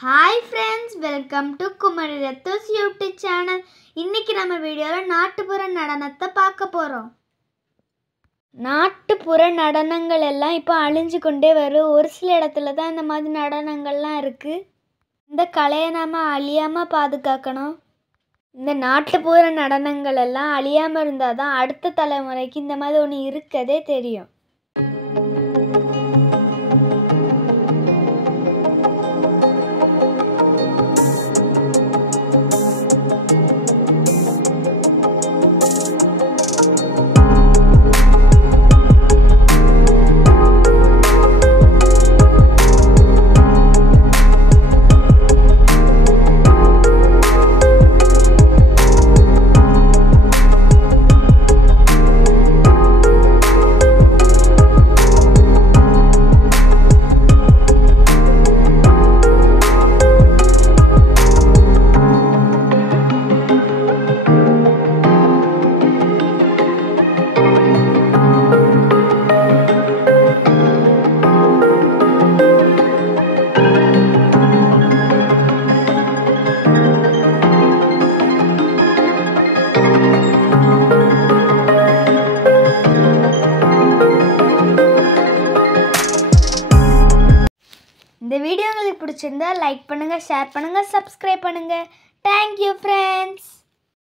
Hi friends, welcome to Kumari Rathu's YouTube channel. இன்னைக்கு நம்ம வீடியோல நாட்டுப்புற நடனத்தை பார்க்க போறோம். நாட்டுப்புற நடனங்கள் எல்லாம் இப்போ அழிஞ்சு கொண்டே வரும். ஒரு சில இடத்துல தான் இந்த மாதிரி நடனங்கள்லாம் இருக்கு. இந்த கலையை நாம அழியாம பாதுகாக்கணும். இந்த நாட்டுப்புற நடனங்கள் எல்லாம் அழியாம இருந்தாதான் அடுத்த தலைமுறைக்கு இந்த மாதிரி ஒன்று இருக்கதே தெரியும். இந்த வீடியோ உங்களுக்கு பிடிச்சிருந்தா லைக் பண்ணுங்க, ஷேர் பண்ணுங்க, சப்ஸ்கிரைப் பண்ணுங்க. Thank you friends.